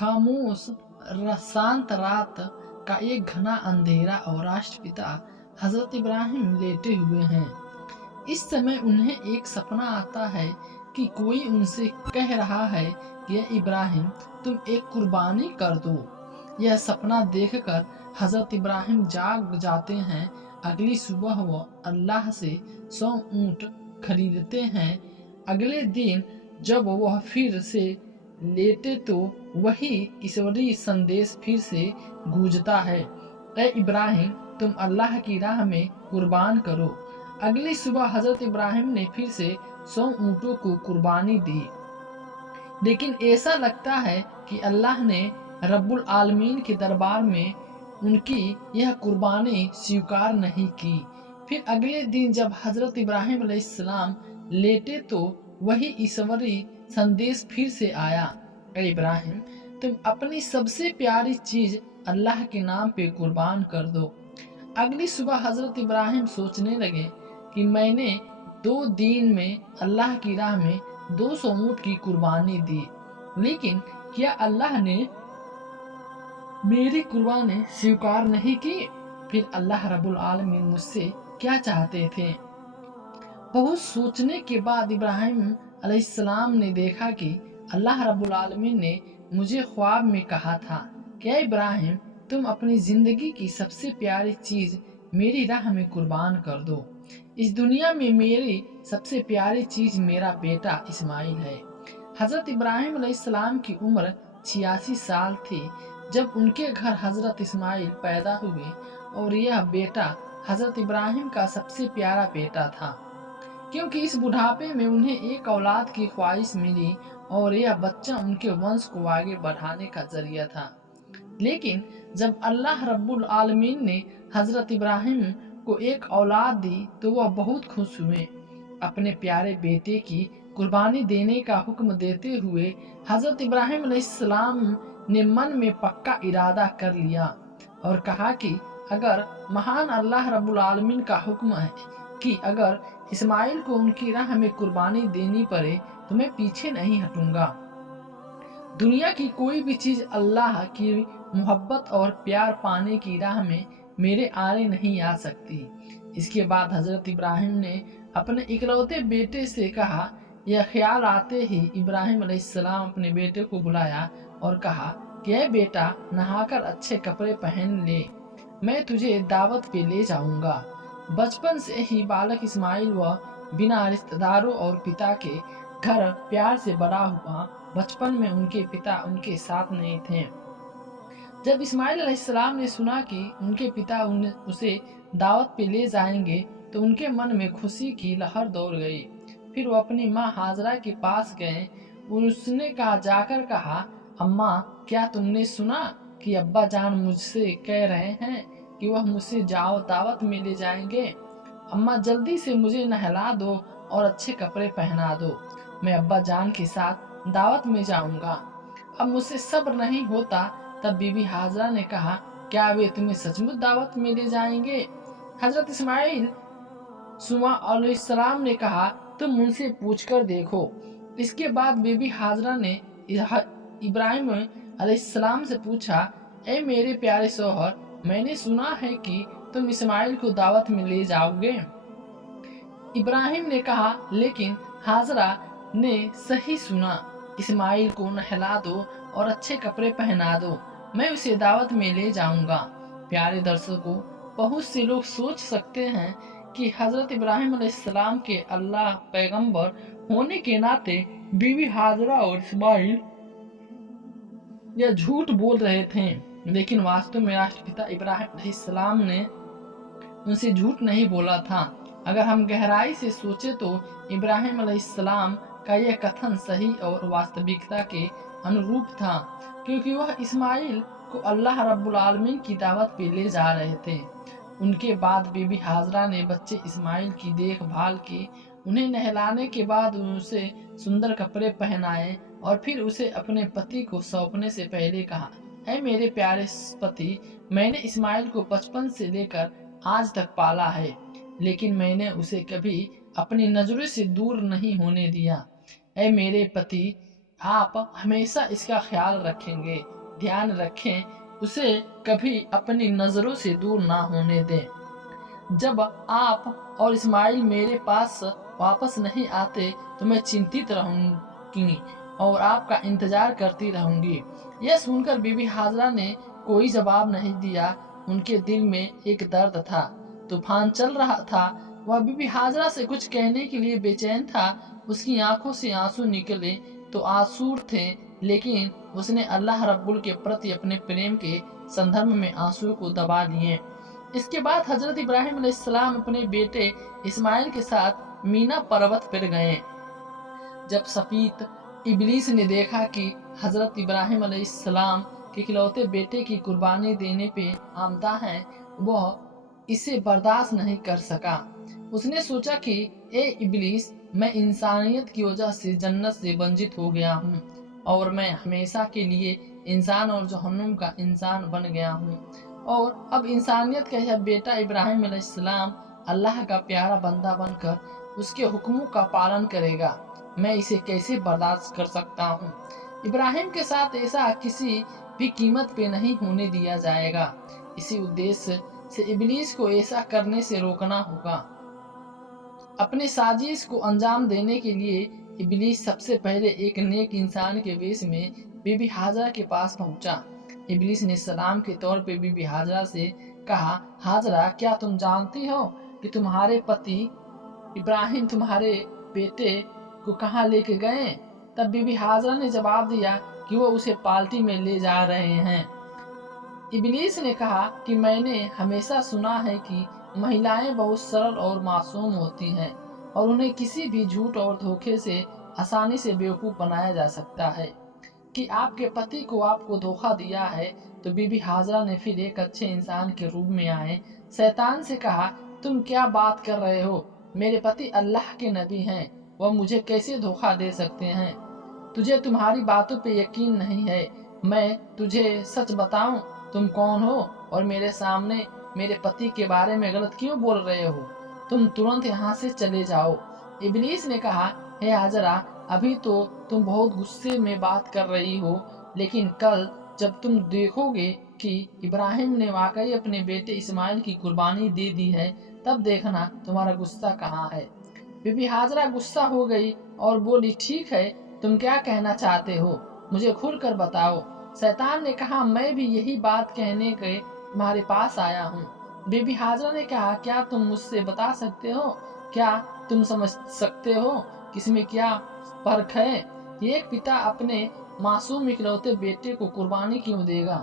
खामोश शांत रात का एक घना अंधेरा और राष्ट्रपिता हजरत इब्राहिम लेटे हुए हैं। इस समय उन्हें एक सपना आता है कि कोई उनसे कह रहा है कि ये इब्राहिम तुम एक कुर्बानी कर दो। यह सपना देखकर हजरत इब्राहिम जाग जाते हैं। अगली सुबह वो अल्लाह से 100 ऊंट खरीदते हैं। अगले दिन जब वह फिर से लेटे तो वही ईश्वरीय संदेश फिर से गूंजता है, ऐ इब्राहिम तुम अल्लाह की राह में कुर्बान करो। अगली सुबह हजरत इब्राहिम ने फिर से 100 ऊंटों को कुर्बानी दी, लेकिन ऐसा लगता है कि अल्लाह ने रब्बुल आलमीन के दरबार में उनकी यह कुर्बानी स्वीकार नहीं की। फिर अगले दिन जब हजरत इब्राहिम अलैहिस्सलाम लेटे तो वही ईश्वरी संदेश फिर से आया, ऐ इब्राहिम तुम अपनी सबसे प्यारी चीज अल्लाह के नाम पे कुर्बान कर दो। अगली सुबह हजरत इब्राहिम सोचने लगे कि मैंने 2 दिन में अल्लाह की राह में 200 ऊंट की कुर्बानी दी, लेकिन क्या अल्लाह ने मेरी कुर्बानी स्वीकार नहीं की? फिर अल्लाह रब्बुल आलमीन मुझसे क्या चाहते थे? बहुत सोचने के बाद इब्राहिम अलैहिस्सलाम ने देखा कि अल्लाह रब्बुल आलमीन ने मुझे ख्वाब में कहा था कि इब्राहिम तुम अपनी जिंदगी की सबसे प्यारी चीज मेरी राह में कुर्बान कर दो। इस दुनिया में मेरी सबसे प्यारी चीज मेरा बेटा इस्माइल है। हजरत इब्राहिम अलैहिस्सलाम की उम्र 86 साल थी जब उनके घर हजरत इस्माइल पैदा हुए और यह बेटा हजरत इब्राहिम का सबसे प्यारा बेटा था, क्योंकि इस बुढ़ापे में उन्हें एक औलाद की ख्वाहिश मिली और यह बच्चा उनके वंश को आगे बढ़ाने का जरिया था। लेकिन जब अल्लाह रब्बुल आलमीन ने हजरत इब्राहिम को एक औलाद दी तो वह बहुत खुश हुए। अपने प्यारे बेटे की कुर्बानी देने का हुक्म देते हुए हजरत इब्राहिम अलैहिस्सलाम ने मन में पक्का इरादा कर लिया और कहा कि अगर महान अल्लाह रब्बुल आलमीन का हुक्म है कि अगर इस्माइल को उनकी राह में कुर्बानी देनी पड़े तो मैं पीछे नहीं हटूंगा। दुनिया की कोई भी चीज अल्लाह की मोहब्बत और प्यार पाने की राह में मेरे आड़े नहीं आ सकती। इसके बाद हजरत इब्राहिम ने अपने इकलौते बेटे से कहा। यह ख्याल आते ही इब्राहिम अलैहिस्सलाम अपने बेटे को बुलाया और कहा कि ऐ बेटा नहाकर अच्छे कपड़े पहन ले, मैं तुझे दावत पे ले जाऊंगा। बचपन से ही बालक इस्माइल व बिना रिश्तेदारों और पिता के घर प्यार से बड़ा हुआ। बचपन में उनके पिता उनके साथ नहीं थे। जब इस्माइल अलैहिस्सलाम ने सुना कि उनके पिता उसे दावत पे ले जाएंगे तो उनके मन में खुशी की लहर दौड़ गई। फिर वो अपनी माँ हाजरा के पास गए। उसने जाकर कहा, अम्मा क्या तुमने सुना कि अब्बा जान मुझसे कह रहे हैं कि वह मुझसे दावत में ले जाएंगे। अम्मा जल्दी से मुझे नहला दो और अच्छे कपड़े पहना दो, मैं अब्बा जान के साथ दावत में जाऊंगा। अब मुझसे सब्र नहीं होता। तब बीबी हाजरा ने कहा, क्या वे तुम्हें सचमुच दावत में ले जाएंगे? हजरत इस्माइल अलैहिस्सलाम ने कहा, तुम उनसे पूछकर देखो। इसके बाद बीबी हाजरा ने इब्राहिम अलैहिस्सलाम से पूछा, ऐ मेरे प्यारे शौहर, मैंने सुना है कि तुम इस्माइल को दावत में ले जाओगे। इब्राहिम ने कहा, लेकिन हाजरा ने सही सुना, इस्माइल को नहला दो और अच्छे कपड़े पहना दो, मैं उसे दावत में ले जाऊंगा। प्यारे दर्शकों, बहुत से लोग सोच सकते हैं कि हजरत इब्राहिम अलैहिस्सलाम के अल्लाह पैगंबर होने के नाते बीवी हाजरा और इस्माइल यह झूठ बोल रहे थे, लेकिन वास्तव में राष्ट्रपिता इब्राहिम अलैहिस्सलाम ने उनसे झूठ नहीं बोला था। अगर हम गहराई से सोचे तो इब्राहिम अलैहिस्सलाम का यह कथन सही और वास्तविकता के अनुरूप था, क्योंकि वह इस्माइल को अल्लाह रब्बुल आलमीन की दावत पे ले जा रहे थे। उनके बाद बीबी हाजरा ने बच्चे इस्माइल की देखभाल की। उन्हें नहलाने के बाद उसे सुंदर कपड़े पहनाए और फिर उसे अपने पति को सौंपने से पहले कहा, ऐ मेरे प्यारे पति, मैंने इस्माइल को बचपन से लेकर आज तक पाला है, लेकिन मैंने उसे कभी अपनी नजरों से दूर नहीं होने दिया। ऐ मेरे पति, आप हमेशा इसका ख्याल रखेंगे। ध्यान रखें, उसे कभी अपनी नजरों से दूर ना होने दें। जब आप और इस्माइल मेरे पास वापस नहीं आते तो मैं चिंतित रहूंगी और आपका इंतजार करती रहूंगी। यह सुनकर बीबी हाजरा ने कोई जवाब नहीं दिया। उनके दिल में एक दर्द था, तूफान चल रहा था। वह बीबी हाजरा से कुछ कहने के लिए बेचैन था। उसकी आंखों से आंसू निकले तो आंसू थे, लेकिन उसने अल्लाह रब्बुल के प्रति अपने प्रेम के संदर्भ में आंसू को दबा लिए। इसके बाद हजरत इब्राहिम अलैहिस्सलाम अपने बेटे इस्माइल के साथ मीना पर्वत पर गए। जब सफीत इबलीस ने देखा कि हजरत इब्राहिम अलैहिस्सलाम के इकलौते बेटे की कुर्बानी देने पे आमदा है, वह इसे बर्दाश्त नहीं कर सका। उसने सोचा कि ए इबलीस, मैं इंसानियत की वजह से जन्नत से वंचित हो गया हूँ और मैं हमेशा के लिए इंसान और जहन्नुम का इंसान बन गया हूँ, और अब इंसानियत का यह बेटा इब्राहिम अलैहिस्सलाम अल्लाह का प्यारा बंदा बनकर उसके हुक्मों का पालन करेगा। मैं इसे कैसे बर्दाश्त कर सकता हूँ। इब्राहिम के साथ ऐसा किसी भी कीमत पे नहीं होने दिया जाएगा। इसी उद्देश्य से इब्लीस को ऐसा करने से रोकना होगा। अपने साजिश को अंजाम देने के लिए इब्लीस सबसे पहले एक नेक इंसान के वेश में बीबी हाजरा के पास पहुंचा। इब्लीस ने सलाम के तौर पे बीबी हाजरा से कहा, हाजरा, क्या तुम जानती हो कि तुम्हारे पति इब्राहिम तुम्हारे बेटे को कहाँ लेके गए? तब बीबी हाजरा ने जवाब दिया कि वो उसे पार्टी में ले जा रहे हैं। इब्लीस ने कहा कि मैंने हमेशा सुना है कि महिलाएं बहुत सरल और मासूम होती हैं और उन्हें किसी भी झूठ और धोखे से आसानी से बेवकूफ बनाया जा सकता है कि आपके पति को आपको धोखा दिया है। तो बीबी हाजरा ने फिर एक अच्छे इंसान के रूप में आए शैतान से कहा, तुम क्या बात कर रहे हो? मेरे पति अल्लाह के नबी हैं, वह मुझे कैसे धोखा दे सकते हैं? तुझे तुम्हारी बातों पे यकीन नहीं है। मैं तुझे सच बताऊं, तुम कौन हो और मेरे सामने मेरे पति के बारे में गलत क्यों बोल रहे हो? तुम तुरंत यहाँ से चले जाओ। इब्लीस ने कहा, हे हाजरा, अभी तो तुम बहुत गुस्से में बात कर रही हो, लेकिन कल जब तुम देखोगे कि इब्राहिम ने वाकई अपने बेटे इस्माइल की कुर्बानी दे दी है, तब देखना तुम्हारा गुस्सा कहाँ है। बीबी हाजरा गुस्सा हो गई और बोली, ठीक है, तुम क्या कहना चाहते हो, मुझे खुलकर बताओ। शैतान ने कहा, मैं भी यही बात कहने के तुम्हारे पास आया हूँ। बीबी हाजरा ने कहा, क्या तुम मुझसे बता सकते हो, क्या तुम समझ सकते हो कि इसमें क्या फर्क है? एक पिता अपने मासूम इकलौते बेटे को कुर्बानी क्यों देगा?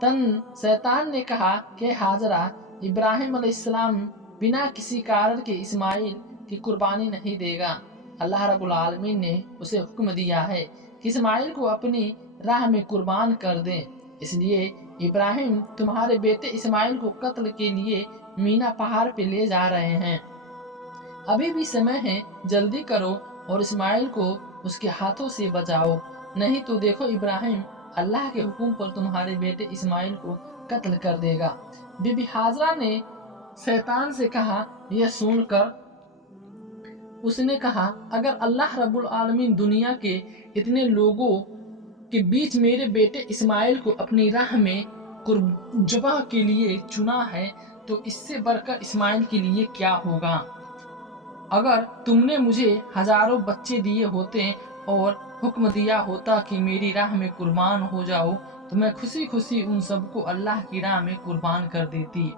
तन शैतान ने कहा कि हाजरा, इब्राहिम अलैहिस्सलाम बिना किसी कारण के इस्माइल की कुर्बानी नहीं देगा। अल्लाह रब्बुल आलमीन ने उसे हुक्म दिया है कि इस्माइल को अपनी राह में कुर्बान कर दें। इसलिए इब्राहिम तुम्हारे बेटे इस्माइल को कत्ल के लिए मीना पहाड़ पे ले जा रहे हैं। अभी भी समय है, जल्दी करो और इस्माइल को उसके हाथों से बचाओ, नहीं तो देखो इब्राहिम अल्लाह के हुक्म पर तुम्हारे बेटे इस्माइल को कत्ल कर देगा। बीबी हाजरा ने शैतान से कहा। यह सुनकर उसने कहा, अगर अल्लाह रब्बुल आलमीन दुनिया के इतने लोगों के बीच मेरे बेटे इस्माइल को अपनी राह में कुर्बान के लिए चुना है, तो इससे बढ़कर इस्माइल के लिए क्या होगा। अगर तुमने मुझे हजारों बच्चे दिए होते और हुक्म दिया होता कि मेरी राह में कुर्बान हो जाओ, तो मैं खुशी खुशी उन सबको अल्लाह की राह में कुर्बान कर देती।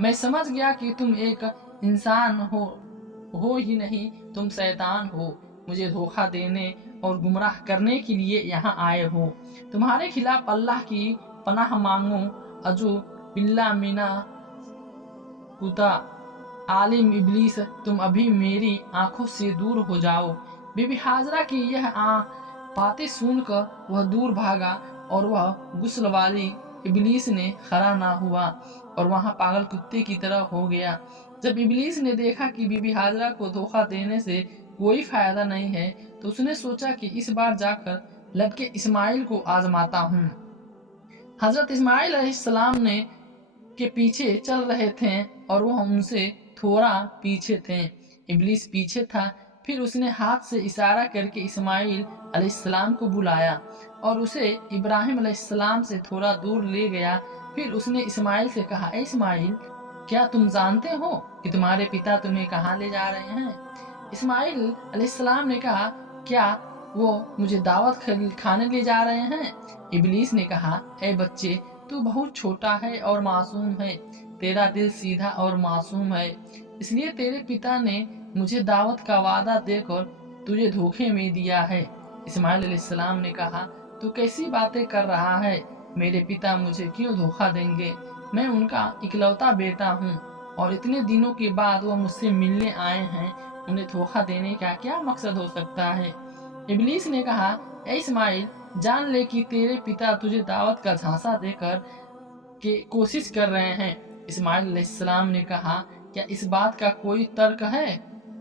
मैं समझ गया कि तुम एक इंसान हो ही नहीं, तुम शैतान हो। मुझे धोखा देने और गुमराह करने के लिए यहाँ आए हो। तुम्हारे खिलाफ अल्लाह की पनाह मांगो। अजू बिल्ला मीना कुता आलिम इब्लीस, तुम अभी मेरी आंखों से दूर हो जाओ। बीबी हाजरा की यह बातें सुनकर वह दूर भागा और वह गुस्ल वाली इब्लीस ने खड़ा ना हुआ और वहां पागल कुत्ते की तरह हो गया। जब इब्लीस ने देखा कि बीबी हाजरा को धोखा देने से कोई फायदा नहीं है, तो उसने सोचा कि इस बार जाकर लड़के इस्माइल को आजमाता हूँ। हजरत इस्माइल अलैहिस्सलाम ने के पीछे चल रहे थे और वह उनसे थोड़ा पीछे थे। इब्लीस पीछे था, फिर उसने हाथ से इशारा करके इस्माइल अलैहिस्सलाम को बुलाया और उसे इब्राहिम अलैहिस्सलाम से थोड़ा दूर ले गया। फिर उसने इस्माइल से कहा, ए इस्माइल, क्या तुम जानते हो कि तुम्हारे पिता तुम्हें कहाँ ले जा रहे हैं? इस्माइल अलैहिस्सलाम ने कहा, क्या वो मुझे दावत खाने ले जा रहे हैं? इबलीस ने कहा, ए बच्चे, तू बहुत छोटा है और मासूम है, तेरा दिल सीधा और मासूम है, इसलिए तेरे पिता ने मुझे दावत का वादा देकर तुझे धोखे में दिया है। इस्माइल अलैहिस्सलाम ने कहा, तू कैसी बातें कर रहा है? मेरे पिता मुझे क्यों धोखा देंगे? मैं उनका इकलौता बेटा हूँ और इतने दिनों के बाद वो मुझसे मिलने आए हैं, उन्हें धोखा देने का क्या मकसद हो सकता है? इबलीस ने कहा, ए इस्माइल, जान ले कि तेरे पिता तुझे दावत का झांसा देकर के कोशिश कर रहे हैं। इस्माइल अलैहिस्सलाम ने कहा, क्या इस बात का कोई तर्क है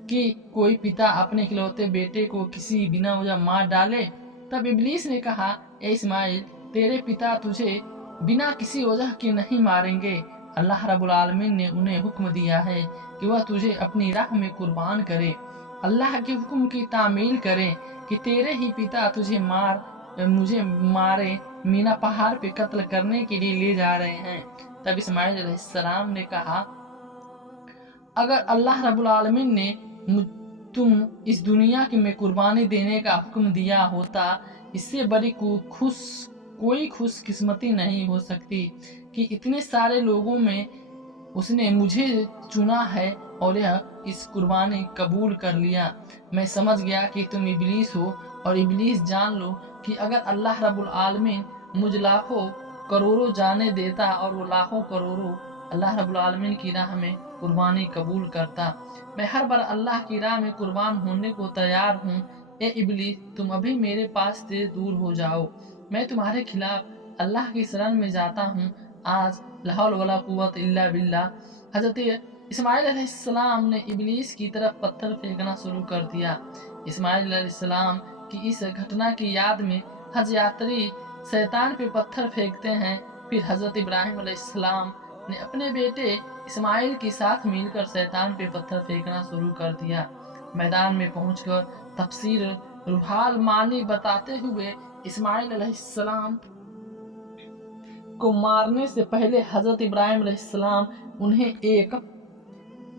कि कोई पिता अपने इकलौते बेटे को किसी बिना वजह मार डाले? तब इबलीस ने कहा, ए इस्माइल, तेरे पिता तुझे बिना किसी वजह के नहीं मारेंगे। अल्लाह रब्बुल आलमीन ने उन्हें हुक्म दिया है कि वह तुझे अपनी राह में कुर्बान करे। अल्लाह के हुक्म की तामील करें कि तेरे ही पिता तुझे मुझे मारे मीना पहाड़ पे कत्ल करने के लिए ले जा रहे हैं। तब इस्माइल अलैहिस्सलाम ने कहा, अगर अल्लाह रब्बुल आलमीन ने तुम इस दुनिया के में कुर्बानी देने का हुक्म दिया होता, इससे बड़ी कोई खुशकिस्मती नहीं हो सकती कि इतने सारे लोगों में उसने मुझे चुना है और यह इस कुर्बानी कबूल कर लिया। मैं समझ गया कि तुम इबलीस हो, और इबलीस जान लो कि अगर अल्लाह रब्बुल आलमीन मुझ लाखों करोड़ों जाने देता और वो लाखों करोड़ों अल्लाह रब्बुल आलमीन की राह में कुर्बानी कबूल करता, मैं हर बार अल्लाह की राह में कुर्बान होने को तैयार हूँ। ए इबलीस, तुम अभी मेरे पास से दूर हो जाओ, मैं तुम्हारे खिलाफ अल्लाह की शरण में जाता हूँ। आज ला हौल वला कुव्वत इल्ला बिल्लाह। हजरत इस्माइल अलैहिस्सलाम ने इबलीस की तरफ पत्थर फेंकना शुरू कर दिया। इस्माइल अलैहिस्सलाम की इस घटना की याद में हज यात्री शैतान पे पत्थर फेंकते हैं। फिर हजरत इब्राहिम अलैहिस्सलाम ने अपने बेटे इस्माइल के साथ मिलकर शैतान पे पत्थर फेंकना शुरू कर दिया। मैदान में पहुंचकर तफसीर रुहाल मानी बताते हुए इस्माइल अलैहिस्सलाम को मारने से पहले हजरत इब्राहिम अलैहिस्सलाम उन्हें एक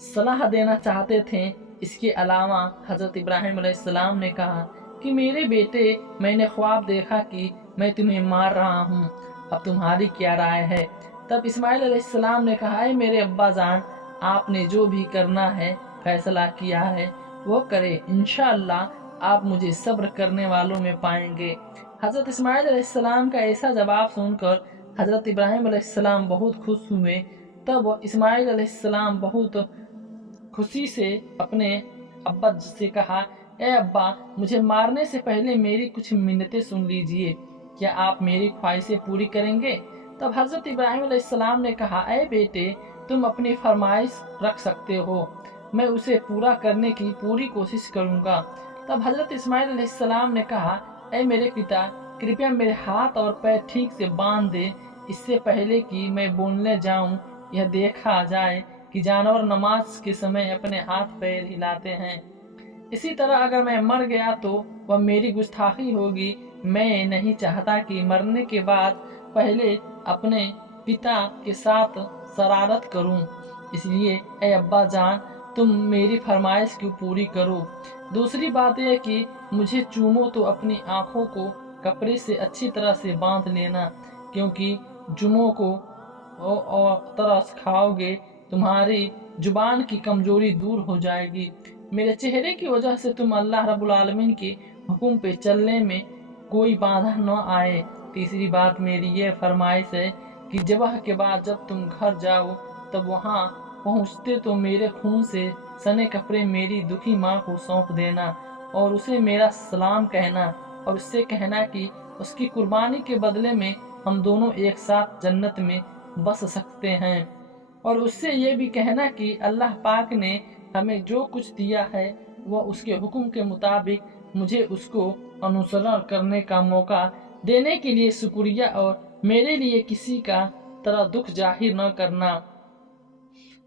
सलाह देना चाहते थे। इसके अलावा हजरत इब्राहिम अलैहिस्सलाम ने कहा कि मेरे बेटे, मैंने ख्वाब देखा कि मैं तुम्हें मार रहा हूँ, अब तुम्हारी क्या राय है? तब इस्माइल अलैहिस्सलाम ने कहा, मेरे अब्बा जान, आपने जो भी करना है फैसला किया है वो करे, इंशाअल्लाह आप मुझे सब्र करने वालों में पाएंगे। हजरत इस्माइल अलैहिस्सलाम का ऐसा जवाब सुनकर हजरत इब्राहिम अलैहिस्सलाम बहुत खुश हुए। तब इस्माइल अलैहिस्सलाम बहुत खुशी से अपने अब्बा से कहा, ए अब्बा, मुझे मारने से पहले मेरी कुछ मिन्नतें सुन लीजिए, क्या आप मेरी ख्वाहिशें पूरी करेंगे? तब हजरत इब्राहिम अलैहिस्सलाम ने कहा, ए बेटे, तुम अपनी फरमाइश रख सकते हो, मैं उसे पूरा करने की पूरी कोशिश करूंगा। तब हजरत इस्माइल अलैहिस्सलाम ने कहा, ए मेरे पिता, कृपया मेरे हाथ और पैर ठीक से बांध दे, इससे पहले कि मैं बोलने जाऊं यह देखा जाए कि जानवर नमाज के समय अपने हाथ पैर हिलाते हैं। इसी तरह अगर मैं मर गया तो वह मेरी गुस्ताखी होगी। मैं नहीं चाहता कि मरने के बाद पहले अपने पिता के साथ शरारत करूं, इसलिए ए अब्बा जान, तुम मेरी फरमाइश क्यों पूरी करो। दूसरी बात यह कि मुझे चूमो तो अपनी आंखों को कपड़े से अच्छी तरह से बांध लेना, क्योंकि जुमों को और तरस खाओगे तुम्हारी जुबान की कमजोरी दूर हो जाएगी। मेरे चेहरे की वजह से तुम अल्लाह रब्बुल आलमीन के हुक्म पे चलने में कोई बाधा न आए। तीसरी बात मेरी ये फरमाइश है कि जबह के बाद जब तुम घर जाओ तब वहाँ पहुँचते तो मेरे खून से सने कपड़े मेरी दुखी माँ को सौंप देना और उसे मेरा सलाम कहना और उससे कहना कि उसकी कुर्बानी के बदले में हम दोनों एक साथ जन्नत में बस सकते हैं। और उससे ये भी कहना कि अल्लाह पाक ने हमें जो कुछ दिया है वह उसके हुक्म के मुताबिक मुझे उसको अनुसरण करने का मौका देने के लिए शुक्रिया और मेरे लिए किसी का तरह दुख जाहिर न करना।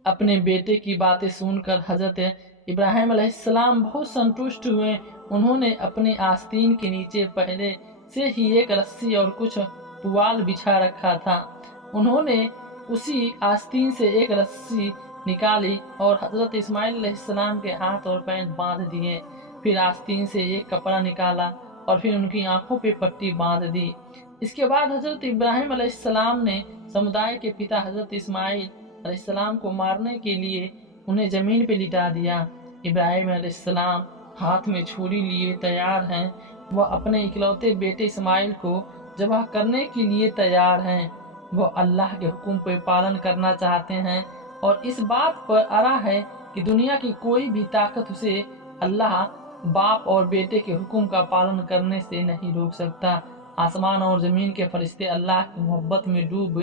अपने बेटे की बातें सुनकर हजरत इब्राहिम अलैहिस्सलाम बहुत संतुष्ट हुए। उन्होंने अपने आस्तीन के नीचे पहले से ही एक रस्सी और कुछ पुआल बिछा रखा था। उन्होंने उसी आस्तीन से एक रस्सी निकाली और हजरत इस्माइल अलैहिस्सलाम के हाथ और पैर बांध दिए। फिर आस्तीन से एक कपड़ा निकाला और फिर उनकी आंखों पे पट्टी बांध दी। इसके बाद हजरत इब्राहिम अलैहिस्सलाम ने समुदाय के पिता हजरत इस्माइल अलैहिस्सलाम को मारने के लिए उन्हें जमीन पे लिटा दिया। इब्राहिम अलैहिस्सलाम हाथ में छुरी लिए तैयार हैं। वह अपने इकलौते बेटे इस्माइल को ज़बह करने के लिए तैयार हैं। वह अल्लाह के हुक्म पे पालन करना चाहते हैं और इस बात पर अड़ा है कि दुनिया की कोई भी ताकत उसे अल्लाह बाप और बेटे के हुक्म का पालन करने से नहीं रोक सकता। आसमान और जमीन के फरिश्ते अल्लाह की मोहब्बत में डूब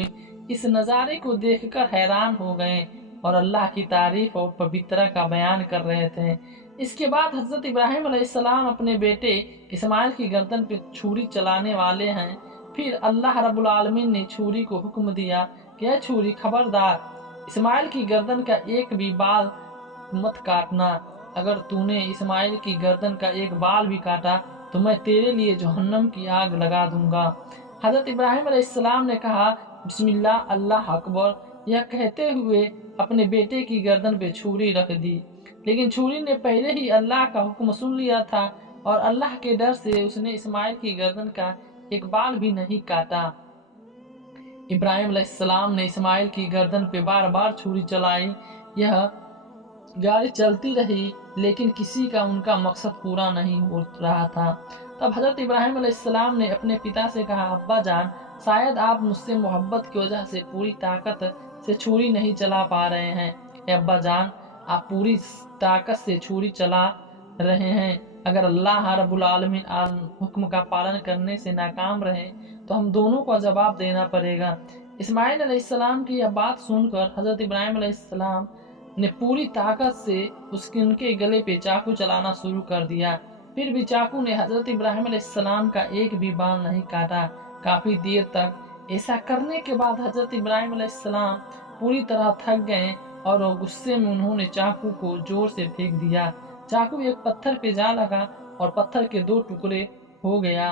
इस नज़ारे को देखकर हैरान हो गए और अल्लाह की तारीफ और पवित्रता का बयान कर रहे थे। इसके बाद हजरत इब्राहिम अलैहिस्सलाम अपने बेटे इस्माइल की गर्दन पर छुरी चलाने वाले हैं। फिर अल्लाह रब्बुल आलमीन ने छुरी को हुक्म दिया कि यह छुरी खबरदार, इस्माइल की गर्दन का एक भी बाल मत काटना। अगर तूने इस्माइल की गर्दन का एक बाल भी काटा तो मैं तेरे लिए जहन्नम की आग लगा दूंगा। हजरत इब्राहिम अलैहिस्सलाम ने कहा, बिस्मिल्लाह, अल्लाह अकबर। यह कहते हुए अपने बेटे की गर्दन पे छुरी रख दी, लेकिन छुरी ने पहले ही अल्लाह का हुक्म सुन लिया था और अल्लाह के डर से उसने इस्माइल की गर्दन का एक बाल भी नहीं काटा। इब्राहिम अलैहिस्सलाम ने इस्माइल की गर्दन पे बार बार छुरी चलाई। यह गाड़ी चलती रही लेकिन किसी का उनका मकसद पूरा नहीं हो रहा था। तब हजरत इब्राहिम अलैहिस्सलाम ने अपने पिता से कहा, अब्बा जान, शायद आप मुझसे मोहब्बत की वजह से पूरी ताकत से छुरी नहीं चला पा रहे हैं। अब्बा जान, आप पूरी ताकत से छुरी चला रहे हैं। अगर अल्लाह रब्बुल आलमीन हुक्म का पालन करने से नाकाम रहे तो हम दोनों को जवाब देना पड़ेगा। इस्माइल अलैहिस्सलाम की यह बात सुनकर हजरत इब्राहिम अलैहिस्सलाम ने पूरी ताकत से उनके गले पे चाकू चलाना शुरू कर दिया। फिर भी चाकू ने हजरत इब्राहिम अलैहिस्सलाम का एक भी बाल नहीं काटा। काफी देर तक ऐसा करने के बाद हजरत इब्राहिम अलैहिस्सलाम पूरी तरह थक गए और गुस्से में उन्होंने चाकू को जोर से फेंक दिया। चाकू एक पत्थर पे जा लगा और पत्थर के दो टुकड़े हो गया।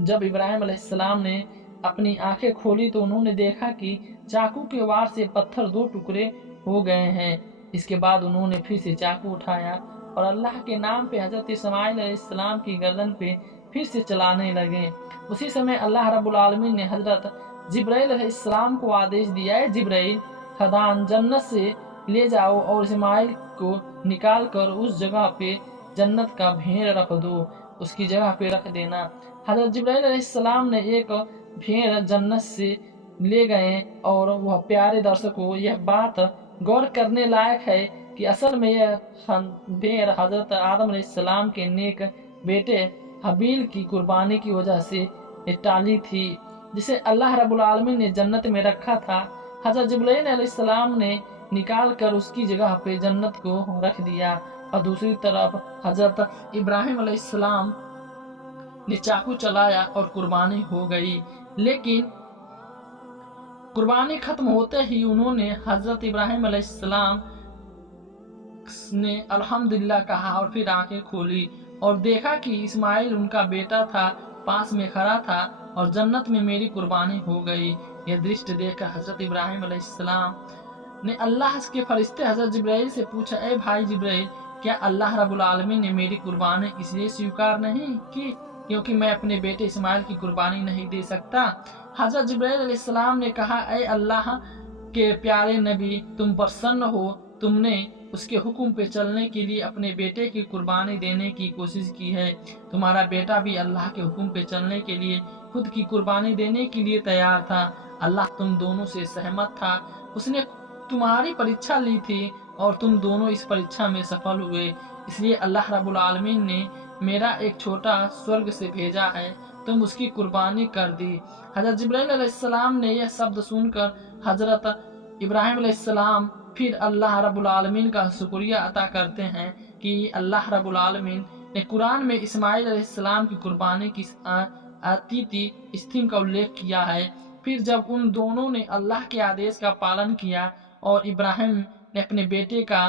जब इब्राहिम अलैहिस्सलाम ने अपनी आंखें खोली तो उन्होंने देखा कि चाकू के वार से पत्थर दो टुकड़े हो गए हैं। इसके बाद उन्होंने फिर से चाकू उठाया और अल्लाह के नाम पे हजरत इस्माइल अलैहिस्सलाम की गर्दन पे फिर से चलाने लगे। उसी समय अल्लाह रब्बुल आलमीन ने हजरत जिब्राइल अलैहिस्सलाम को आदेश दिया, है जिब्राइल, खदान जन्नत से ले जाओ और इस्माइल को निकाल कर उस जगह पे जन्नत का भेड़ रख दो, उसकी जगह पे रख देना। हजरत जिब्राइल अलैहिस्सलाम ने एक भेड़ जन्नत से ले गए और वह प्यारे दर्शकों, यह बात गौर करने लायक है कि असल में यह भेड़ हजरत आदम अलैहिस्सलाम के नेक बेटे हबील की कुर्बानी की वजह से टाली थी, जिसे अल्लाह रब्बुल आलमीन ने जन्नत में रखा था। हजरत जिब्राइल अलैहिस्सलाम ने निकाल कर उसकी जगह पे जन्नत को रख दिया और दूसरी तरफ हजरत इब्राहिम अलैहिस्सलाम ने चाकू चलाया और कुर्बानी हो गई। लेकिन कुर्बानी खत्म होते ही उन्होंने हजरत इब्राहिम अलैहिस्सलाम ने अल्हम्दुलिल्लाह कहा और फिर आंखें खोली और देखा कि इस्माइल उनका बेटा था, पास में खड़ा था और जन्नत में मेरी कुर्बानी हो गई। यह दृश्य देखकर हजरत इब्राहिम अलैहिस्सलाम ने अल्लाह के फरिश्ते हजरत जिब्राइल से पूछा, ए भाई जिब्राइल, क्या अल्लाह रब्बुल आलमीन ने मेरी कुर्बानी इसलिए स्वीकार नहीं की क्योंकि मैं अपने बेटे इस्माइल की कुर्बानी नहीं दे सकता? हजरत जिब्राइल अलैहिस्सलाम ने कहा, ए अल्लाह के प्यारे नबी, तुम प्रसन्न हो, तुमने उसके हुक्म पे चलने के लिए अपने बेटे की कुर्बानी देने की कोशिश की है। तुम्हारा बेटा भी अल्लाह के हुक्म पे चलने के लिए खुद की कुर्बानी देने के लिए तैयार था। अल्लाह तुम दोनों से सहमत था। उसने तुम्हारी परीक्षा ली थी और तुम दोनों इस परीक्षा में सफल हुए। इसलिए अल्लाह रब्बुल आलमीन ने मेरा एक छोटा स्वर्ग से भेजा है, तुम उसकी कुर्बानी कर दी। हजरत जिब्राइल अलैहिस्सलाम ने यह शब्द सुनकर हजरत इब्राहिम अलैहिस्सलाम फिर अल्लाह रब्बुल आलमीन का शुक्रिया अता करते हैं कि अल्लाह रब्बुल आलमीन ने कुरान में इस्माइल अलैहिस्सलाम की कुर्बानी की अतिथि स्थिति का उल्लेख किया है। फिर जब उन दोनों ने अल्लाह के आदेश का पालन किया और इब्राहिम ने अपने बेटे का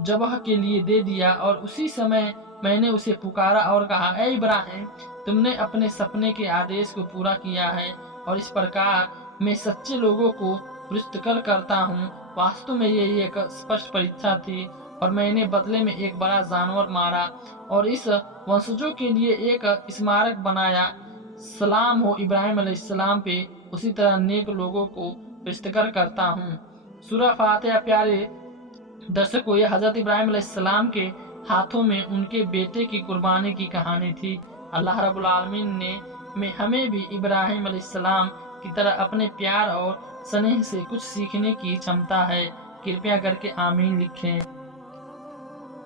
ज़बह के लिए दे दिया, और उसी समय मैंने उसे पुकारा और कहा, ए इब्राहिम, तुमने अपने सपने के आदेश को पूरा किया है, और इस प्रकार मैं सच्चे लोगों को पुरस्कृत करता हूँ। वास्तव में ये एक स्पष्ट परीक्षा थी, और मैंने बदले में एक बड़ा जानवर मारा और इस वंशजों के लिए एक स्मारक बनाया। सलाम हो इब्राहिम अलैहिस्सलाम पे, उसी तरह नेक लोगों को पुरस्कृत करता हूँ। सूरह फातिहा। प्यारे दर्शकों, ये हजरत इब्राहिम अलैहिस्सलाम के हाथों में उनके बेटे की कुर्बानी की कहानी थी। अल्लाह रब्बुल आलमीन ने हमें भी इब्राहिम अलैहिस्सलाम की तरह अपने प्यार और स्नेह से कुछ सीखने की क्षमता है। कृपया करके आमीन लिखें।